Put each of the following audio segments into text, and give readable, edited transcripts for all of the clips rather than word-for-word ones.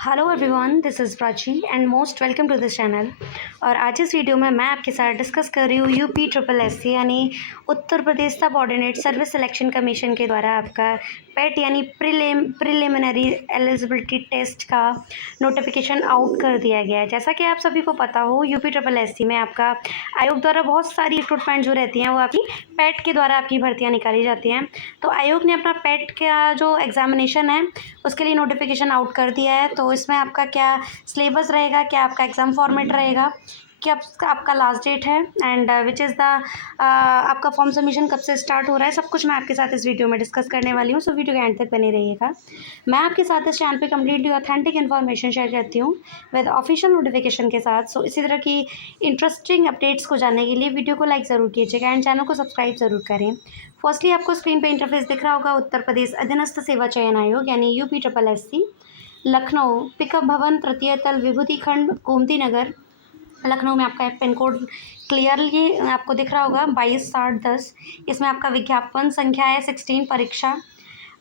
Hello everyone, this is Prachi and most welcome to this channel. और आज इस video में मैं आपके साथ डिस्कस कर रही हूँ यूपी ट्रिपल एससी यानी Uttar Pradesh subordinate service selection commission के द्वारा आपका पेट यानी प्रिलिमिनरी एलिजिबिलिटी टेस्ट का नोटिफिकेशन आउट कर दिया गया है। जैसा कि आप सभी को पता हो, यूपी ट्रिपल एससी में आपका आयोग द्वारा बहुत सारी रिक्रूटमेंट जो रहती हैं वो आपकी पेट के द्वारा आपकी भर्तियाँ निकाली जाती हैं। तो आयोग ने अपना पेट का जो एग्जामिनेशन है उसके लिए नोटिफिकेशन आउट कर दिया है। तो इसमें आपका क्या सिलेबस रहेगा, क्या आपका एग्ज़ाम फॉर्मेट रहेगा, क्या आपका लास्ट डेट है एंड विच इज़ द आपका फॉर्म सबमिशन कब से स्टार्ट हो रहा है, सब कुछ मैं आपके साथ इस वीडियो में डिस्कस करने वाली हूँ। सो वीडियो के एंड तक बने रहिएगा। मैं आपके साथ इस चैनल पे कम्प्लीटली ऑथेंटिक इन्फॉर्मेशन शेयर करती हूँ विद ऑफिशियल नोटिफिकेशन के साथ। सो इसी तरह की इंटरेस्टिंग अपडेट्स को जानने के लिए वीडियो को लाइक ज़रूर कीजिएगा एंड चैनल को सब्सक्राइब ज़रूर करें। फर्स्टली आपको स्क्रीन पे इंटरफेस दिख रहा होगा, उत्तर प्रदेश अधीनस्थ सेवा चयन आयोग यानी UP triple SC, Lucknow, pickup भवन, तृतीय तल, विभूति खंड, गोमती नगर, लखनऊ में आपका पिन कोड क्लियरली आपको दिख रहा होगा 226010। इसमें आपका विज्ञापन संख्या है 16, परीक्षा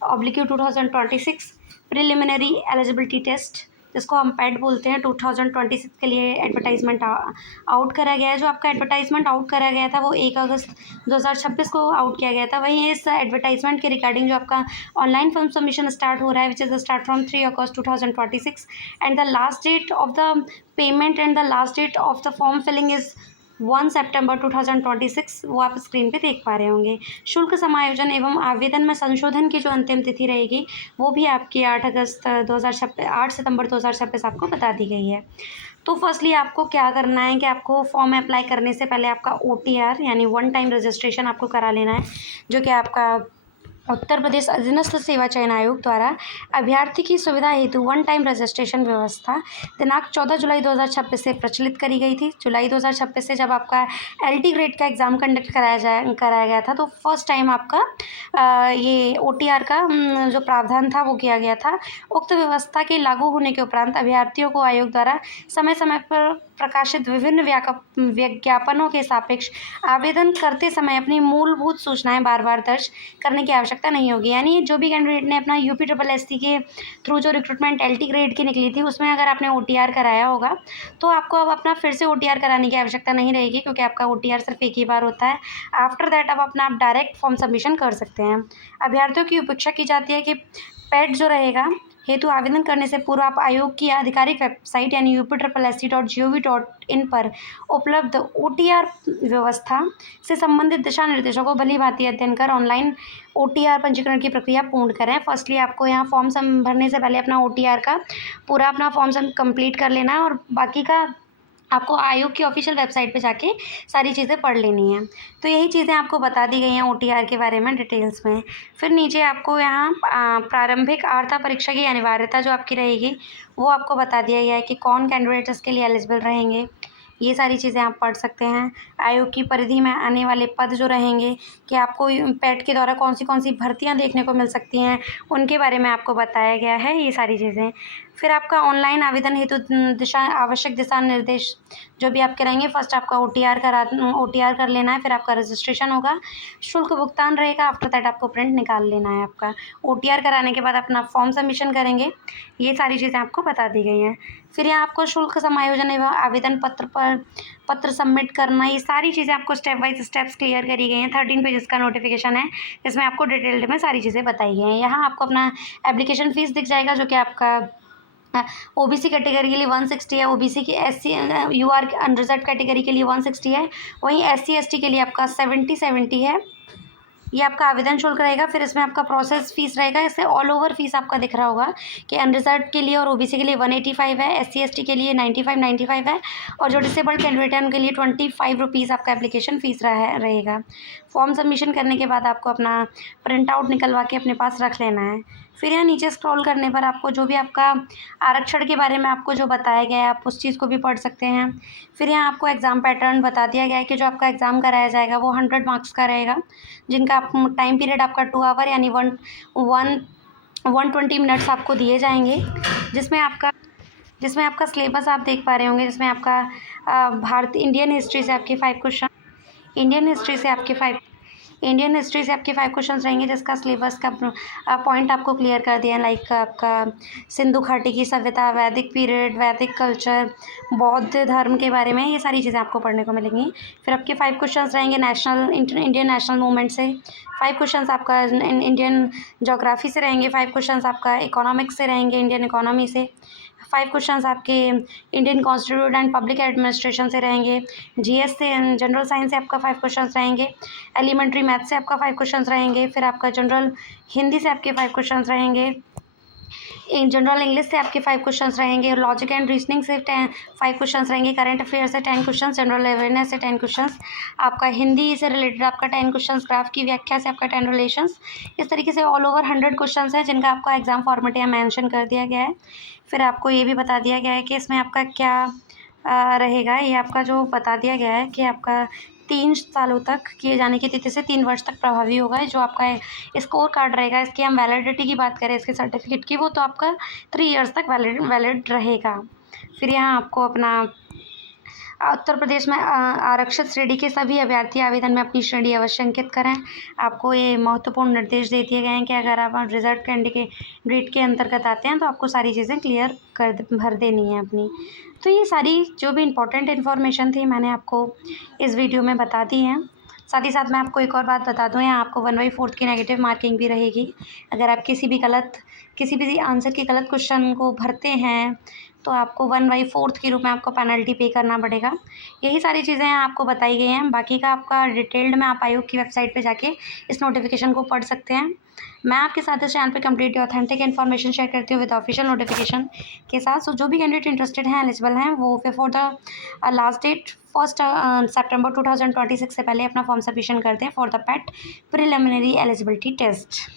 ऑब्लिक्यू 2026 प्रिलिमिनरी एलिजिबिलिटी टेस्ट जिसको हम पैट बोलते हैं 2026 के लिए एडवर्टाइजमेंट आउट करा गया है। जो आपका एडवर्टाइजमेंट आउट करा गया था वो 1 अगस्त 2026 को आउट किया गया था। वहीं इस एडवर्टाइजमेंट के रिगार्डिंग जो आपका ऑनलाइन फॉर्म सबमिशन स्टार्ट हो रहा है which is start from 3 August 2026 and the last date of the payment and the last date of the form filling is 1 September 2026। वो आप स्क्रीन पे देख पा रहे होंगे। शुल्क समायोजन एवं आवेदन में संशोधन की जो अंतिम तिथि रहेगी वो भी आपकी 8 सितंबर 2026 आपको बता दी गई है। तो फर्स्टली आपको क्या करना है कि आपको फॉर्म अप्लाई करने से पहले आपका OTR यानी वन टाइम रजिस्ट्रेशन आपको करा लेना है, जो कि आपका उत्तर प्रदेश अधीनस्थ सेवा चयन आयोग द्वारा अभ्यर्थी की सुविधा हेतु वन टाइम रजिस्ट्रेशन व्यवस्था दिनांक 14 जुलाई 2026 से प्रचलित करी गई थी। जुलाई 2026 से जब आपका LT ग्रेड का एग्ज़ाम कंडक्ट कराया गया था तो फर्स्ट टाइम आपका ये OTR का जो प्रावधान था वो किया गया था। उक्त व्यवस्था के लागू होने के उपरांत अभ्यर्थियों को आयोग द्वारा समय समय पर प्रकाशित विभिन्न विज्ञापनों के सापेक्ष आवेदन करते समय अपनी मूलभूत सूचनाएं बार बार दर्ज करने की आवश्यकता नहीं होगी। यानी जो भी कैंडिडेट ने अपना यूपी ट्रिपल एससी के थ्रू जो रिक्रूटमेंट LT ग्रेड की निकली थी उसमें अगर आपने OTR कराया होगा तो आपको अब अपना फिर से OTR कराने की आवश्यकता नहीं रहेगी, क्योंकि आपका OTR सिर्फ एक ही बार होता है। आफ्टर दैट अब अपना आप डायरेक्ट फॉर्म सबमिशन कर सकते हैं। अभ्यर्थियों की अपेक्षा की जाती है कि पेट जो रहेगा हेतु आवेदन करने से पूर्व आप आयोग की आधिकारिक वेबसाइट यानी uptripplesc.gov.in पर उपलब्ध OTR व्यवस्था से संबंधित दिशा निर्देशों को भली भांति अध्ययन कर ऑनलाइन OTR पंजीकरण की प्रक्रिया पूर्ण करें। फर्स्टली आपको यहाँ फॉर्म भरने से पहले अपना OTR का पूरा अपना फॉर्म कंप्लीट कर लेना है और बाकी का आपको आयोग की ऑफिशियल वेबसाइट पे जाके सारी चीज़ें पढ़ लेनी हैं। तो यही चीज़ें आपको बता दी गई हैं OTR के बारे में डिटेल्स में। फिर नीचे आपको यहाँ प्रारंभिक आर्ता परीक्षा की अनिवार्यता जो आपकी रहेगी वो आपको बता दिया गया है कि कौन कैंडिडेट इसके लिए एलिजिबल रहेंगे। ये सारी चीज़ें आप पढ़ सकते हैं। आयोग की परिधि में आने वाले पद जो रहेंगे कि आपको पेट के द्वारा कौन सी भर्तियां देखने को मिल सकती हैं उनके बारे में आपको बताया गया है, ये सारी चीज़ें। फिर आपका ऑनलाइन आवेदन हेतु आवश्यक दिशा निर्देश जो भी आपके रहेंगे, फर्स्ट आपका OTR कर लेना है, फिर आपका रजिस्ट्रेशन होगा, शुल्क भुगतान रहेगा, आफ्टर दैट आपको प्रिंट निकाल लेना है। आपका OTR कराने के बाद अपना फॉर्म सबमिशन करेंगे। ये सारी चीज़ें आपको बता दी गई हैं। फिर यहाँ आपको शुल्क समायोजन एवं आवेदन पत्र सबमिट करना, ये सारी चीज़ें आपको स्टेप बाय स्टेप्स क्लियर करी गई हैं। 13 पेजेस का नोटिफिकेशन है, इसमें आपको डिटेल्ड में सारी चीज़ें बताई गई हैं। यहाँ आपको अपना एप्लीकेशन फ़ीस दिख जाएगा जो कि आपका OBC कैटेगरी के लिए 160 है, OBC की SC UR अनरिजर्व कैटेगरी के लिए 160 है, वहीं SC ST के लिए आपका 70 है। ये आपका आवेदन शुल्क रहेगा। फिर इसमें आपका प्रोसेस फीस रहेगा। इससे ऑल ओवर फीस आपका दिख रहा होगा कि अनरिजर्व के लिए और OBC के लिए 185 है, SC ST के लिए 95 है और जो डिसेबल्ड कैंडिडेट है उनके लिए 25 रुपीज़ आपका एप्लीकेशन फ़ीस रहेगा। फॉर्म सबमिशन करने के बाद आपको अपना प्रिंट आउट निकलवा के अपने पास रख लेना है। फिर यहाँ नीचे स्क्रॉल करने पर आपको जो भी आपका आरक्षण के बारे में आपको जो बताया गया है आप उस चीज़ को भी पढ़ सकते हैं। फिर यहाँ आपको एग्ज़ाम पैटर्न बता दिया गया है कि जो आपका एग्ज़ाम कराया जाएगा वो 100 मार्क्स का रहेगा, जिनका आप टाइम पीरियड आपका 2 आवर यानी 120 मिनट्स आपको दिए जाएंगे, जिसमें आपका सिलेबस आप देख पा रहे होंगे, जिसमें आपका इंडियन हिस्ट्री से आपके 5 क्वेश्चन, इंडियन हिस्ट्री से आपके 5 इंडियन हिस्ट्री से आपके 5 क्वेश्चंस रहेंगे, जिसका सिलेबस का पॉइंट आपको क्लियर कर दिया है, लाइक आपका सिंधु घाटी की सभ्यता, वैदिक पीरियड, वैदिक कल्चर, बौद्ध धर्म के बारे में, ये सारी चीज़ें आपको पढ़ने को मिलेंगी। फिर आपके 5 क्वेश्चंस रहेंगे इंडियन नेशनल मूवमेंट से, 5 क्वेश्चंस आपका इंडियन ज्योग्राफी से रहेंगे, 5 क्वेश्चंस आपका इकोनॉमिक्स से रहेंगे, इंडियन इकोनॉमी से, 5 क्वेश्चंस आपके Indian constitute and public administration से रहेंगे, जीएस से जनरल साइंस से आपका 5 क्वेश्चंस रहेंगे, एलिमेंट्री मैथ से आपका 5 क्वेश्चंस रहेंगे, फिर आपका जनरल हिंदी से आपके 5 क्वेश्चंस रहेंगे, जनरल इंग्लिश से आपके 5 क्वेश्चंस रहेंगे, लॉजिक एंड रीजनिंग से 5 क्वेश्चंस रहेंगे, करंट अफेयर से 10 क्वेश्चंस, जनरल अवेयरनेस से 10 क्वेश्चंस, आपका हिंदी से रिलेटेड आपका 10 क्वेश्चंस, ग्राफ की व्याख्या से आपका 10 रिलेशंस। इस तरीके से ऑल ओवर 100 क्वेश्चंस हैं जिनका आपका एग्जाम फॉर्मेट यहाँ मेंशन कर दिया गया है। फिर आपको ये भी बता दिया गया है कि इसमें आपका क्या रहेगा। ये आपका जो बता दिया गया है कि आपका 3 सालों तक किए जाने की तिथि से 3 वर्ष तक प्रभावी होगा। जो आपका स्कोर कार्ड रहेगा, इसकी हम वैलिडिटी की बात करें, इसके सर्टिफिकेट की, वो तो आपका 3 इयर्स तक वैलिड रहेगा। फिर यहाँ आपको अपना उत्तर प्रदेश में आरक्षित श्रेणी के सभी अभ्यर्थी आवेदन में अपनी श्रेणी अवश्य अंकित करें। आपको ये महत्वपूर्ण निर्देश दे दिए गए हैं कि अगर आप रिजर्व कैंडिडेट के अंतर्गत आते हैं तो आपको सारी चीज़ें क्लियर भर देनी है अपनी। तो ये सारी जो भी इम्पोर्टेंट इन्फॉर्मेशन थी मैंने आपको इस वीडियो में बता दी हैं। साथ ही साथ मैं आपको एक और बात बता दूं, यहाँ आपको 1/4 की नेगेटिव मार्किंग भी रहेगी। अगर आप किसी भी आंसर के गलत क्वेश्चन को भरते हैं तो आपको 1/4 के रूप में आपको पेनल्टी पे करना पड़ेगा। यही सारी चीज़ें आपको बताई गई हैं। बाकी का आपका डिटेल्ड में आप आयोग की वेबसाइट पे जाके इस नोटिफिकेशन को पढ़ सकते हैं। मैं आपके साथ इस चैनल पे कंप्लीटली ऑथेंटिक इन्फॉर्मेशन शेयर करती हूँ विद ऑफिशियल नोटिफिकेशन के साथ। सो जो भी कैंडिडेट इंटरेस्टेड हैं, एलिजिबल हैं, वो before the last date 1 September 2026 से पहले अपना फॉर्म सबमिशन कर दें for the PET preliminary eligibility test.